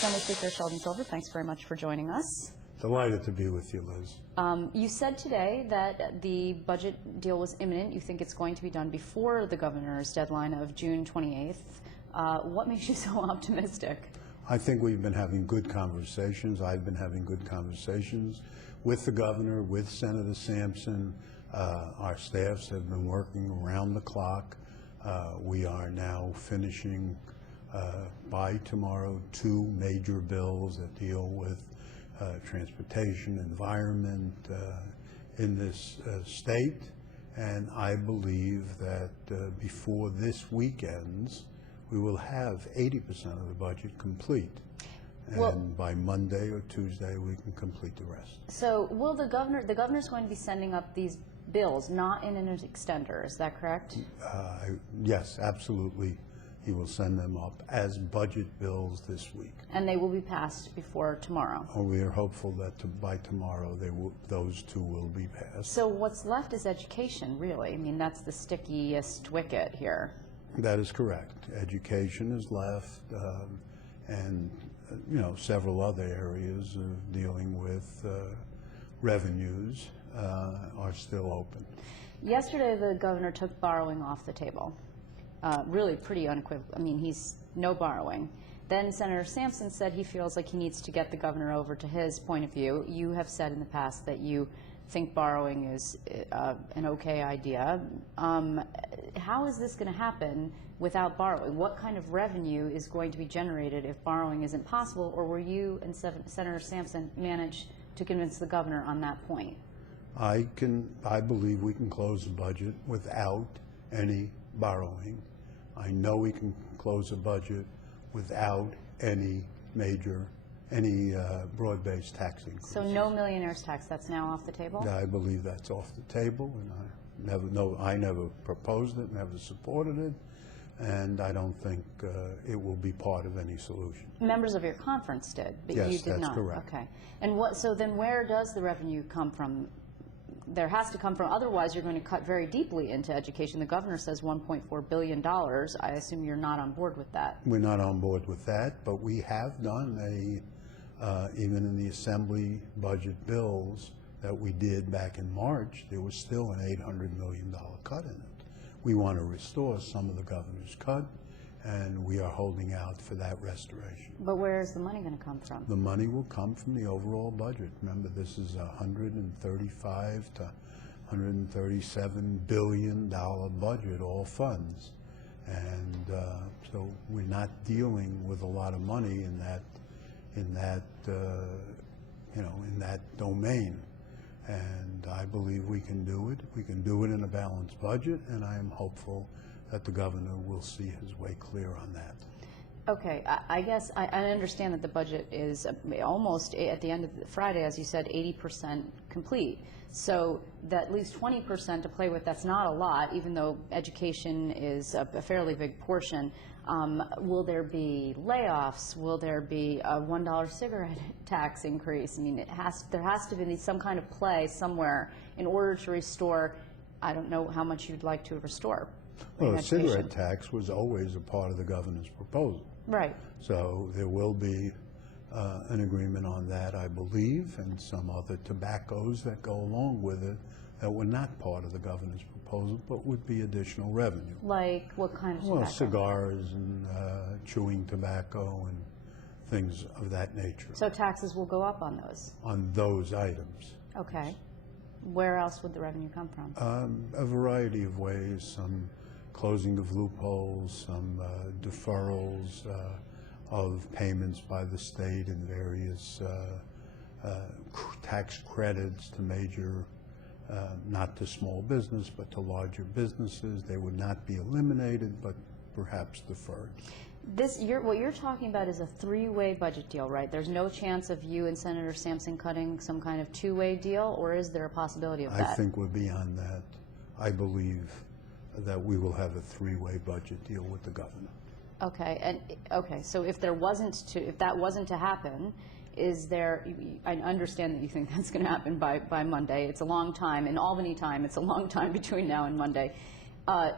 Assembly Speaker Sheldon Silver, thanks very much for joining us. Delighted to be with you, Liz. You said today that the budget deal was imminent. You think it's going to be done before the governor's deadline of June 28th. What makes you so optimistic? I think we've been having good conversations. I've been having good conversations with the governor, with Senator Sampson. Our staffs have been working around the clock. We are now finishing by tomorrow 2 major bills that deal with transportation, environment in this state, and I believe that before this weekend's, we will have 80% of the budget complete, and by Monday or Tuesday we can complete the rest. So will the governor's going to be sending up these bills, not in an extender, is that correct? Yes, absolutely. He will send them up as budget bills this week. And they will be passed before tomorrow? We are hopeful that by tomorrow those 2 will be passed. So what's left is education, really. I mean, that's the stickiest wicket here. That is correct. Education is left, and several other areas dealing with revenues are still open. Yesterday, the governor took borrowing off the table. Really pretty unequivocal. I mean, he's no borrowing. Then Senator Sampson said he feels like he needs to get the governor over to his point of view. You have said in the past that you think borrowing is an okay idea. How is this going to happen without borrowing? What kind of revenue is going to be generated if borrowing isn't possible, or will you and Senator Sampson manage to convince the governor on that point? I believe we can close the budget without any borrowing. I know we can close a budget without any broad-based tax increases. So no millionaire's tax, that's now off the table? I believe that's off the table, and I never proposed it, never supported it, and I don't think it will be part of any solution. Members of your conference did, but yes, you did not. Yes, that's correct. Okay. And so then where does the revenue come from? There has to come from, otherwise you're going to cut very deeply into education. The governor says $1.4 billion. I assume you're not on board with that. We're not on board with that, but we have done even in the Assembly budget bills that we did back in March, there was still an $800 million cut in it. We want to restore some of the governor's cut, and we are holding out for that restoration. But where is the money going to come from? The money will come from the overall budget. Remember, this is a $135 to $137 billion budget, all funds, and so we're not dealing with a lot of money in that domain. And I believe we can do it. We can do it in a balanced budget, and I am hopeful that the governor will see his way clear on that. Okay, I guess I understand that the budget is almost, at the end of Friday, as you said, 80% complete. So that leaves 20% to play with. That's not a lot, even though education is a fairly big portion. Will there be layoffs? Will there be a $1 cigarette tax increase? I mean, there has to be some kind of play somewhere in order to restore. I don't know how much you'd like to restore. Well, a cigarette tax was always a part of the governor's proposal. Right. So there will be an agreement on that, I believe, and some other tobaccos that go along with it that were not part of the governor's proposal, but would be additional revenue. Like what kind of tobacco? Well, cigars and chewing tobacco and things of that nature. So taxes will go up on those? On those items. Okay. Where else would the revenue come from? A variety of ways, some closing of loopholes, some deferrals of payments by the state and various tax credits to major, not to small business, but to larger businesses. They would not be eliminated, but perhaps deferred. What you're talking about is a 3-way budget deal, right? There's no chance of you and Senator Sampson cutting some kind of 2-way deal, or is there a possibility of that? I think we're beyond that. I believe that we will have a 3-way budget deal with the governor. Okay, so if that wasn't to happen, I understand that you think that's going to happen by Monday. It's a long time. In Albany time, it's a long time between now and Monday.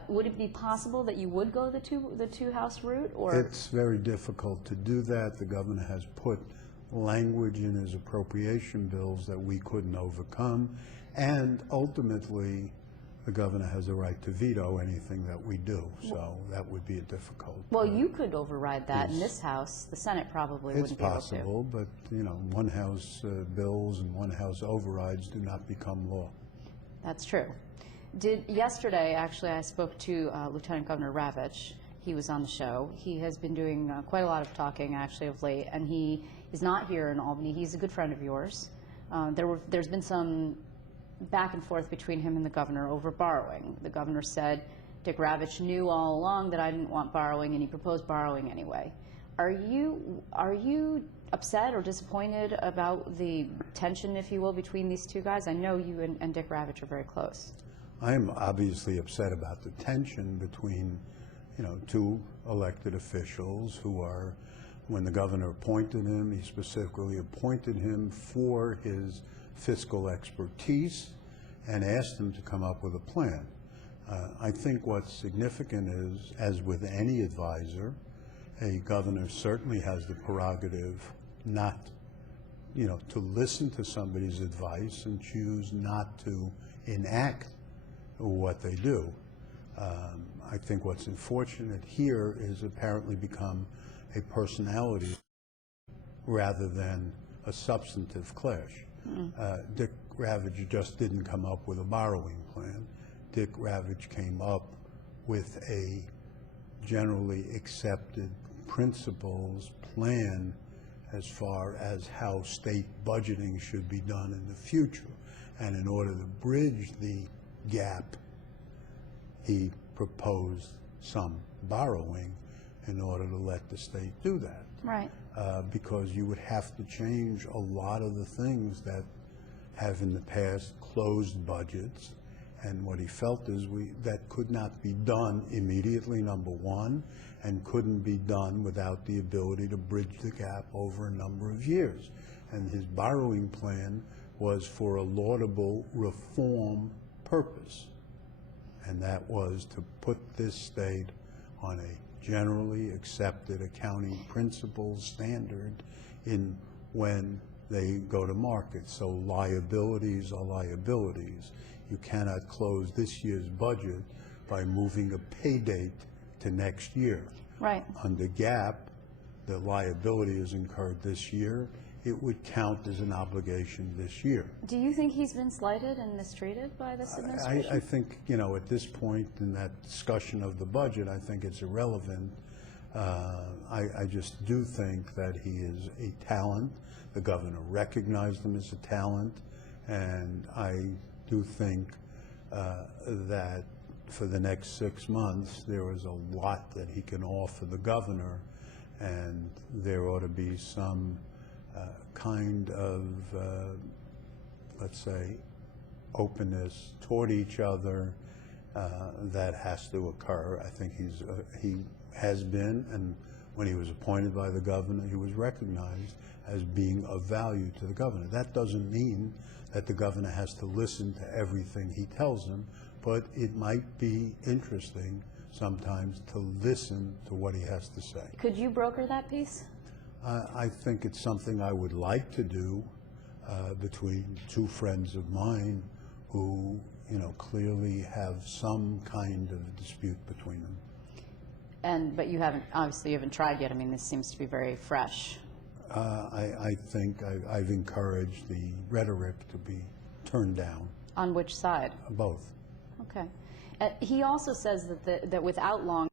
Would it be possible that you would go the two-house route, or? It's very difficult to do that. The governor has put language in his appropriation bills that we couldn't overcome, and ultimately, the governor has a right to veto anything that we do, so that would be a difficult. Well, you could override that in this House. The Senate probably It's wouldn't be able to. possible, but, you know, one House bills and one House overrides do not become law. That's true. Yesterday, actually, I spoke to Lieutenant Governor Ravitch. He was on the show. He has been doing quite a lot of talking, actually, of late, and he is not here in Albany. He's a good friend of yours. There's been some back and forth between him and the governor over borrowing. The governor said Dick Ravitch knew all along that I didn't want borrowing, and he proposed borrowing anyway. Are you upset or disappointed about the tension, if you will, between these two guys? I know you and Dick Ravitch are very close. I am obviously upset about the tension between, you know, two elected officials who are, when the governor appointed him, he specifically appointed him for his fiscal expertise and asked him to come up with a plan. I think what's significant is, as with any advisor, a governor certainly has the prerogative not, you know, to listen to somebody's advice and choose not to enact what they do. I think what's unfortunate here is apparently become a personality rather than a substantive clash. Dick Ravitch just didn't come up with a borrowing plan. Dick Ravitch came up with a generally accepted principles plan as far as how state budgeting should be done in the future. And in order to bridge the gap, he proposed some borrowing in order to let the state do that. Right. Because you would have to change a lot of the things that have in the past closed budgets, and what he felt is that could not be done immediately, number one, and couldn't be done without the ability to bridge the gap over a number of years. And his borrowing plan was for a laudable reform purpose, and that was to put this state on a generally accepted accounting principles standard in when they go to market. So liabilities are liabilities. You cannot close this year's budget by moving a pay date to next year. Right. Under GAAP, the liability is incurred this year. It would count as an obligation this year. Do you think he's been slighted and mistreated by this administration? I think, you know, at this point in that discussion of the budget, I think it's irrelevant. I just do think that he is a talent. The governor recognized him as a talent, and I do think that for the next 6 months, there is a lot that he can offer the governor, and there ought to be some kind of, let's say, openness toward each other that has to occur. I think he has been, and when he was appointed by the governor, he was recognized as being of value to the governor. That doesn't mean that the governor has to listen to everything he tells him, but it might be interesting sometimes to listen to what he has to say. Could you broker that peace? I think it's something I would like to do between two friends of mine who, you know, clearly have some kind of dispute between them. But you haven't, obviously you haven't tried yet. I mean, this seems to be very fresh. I think I've encouraged the rhetoric to be turned down. On which side? Both. Okay. He also says that without long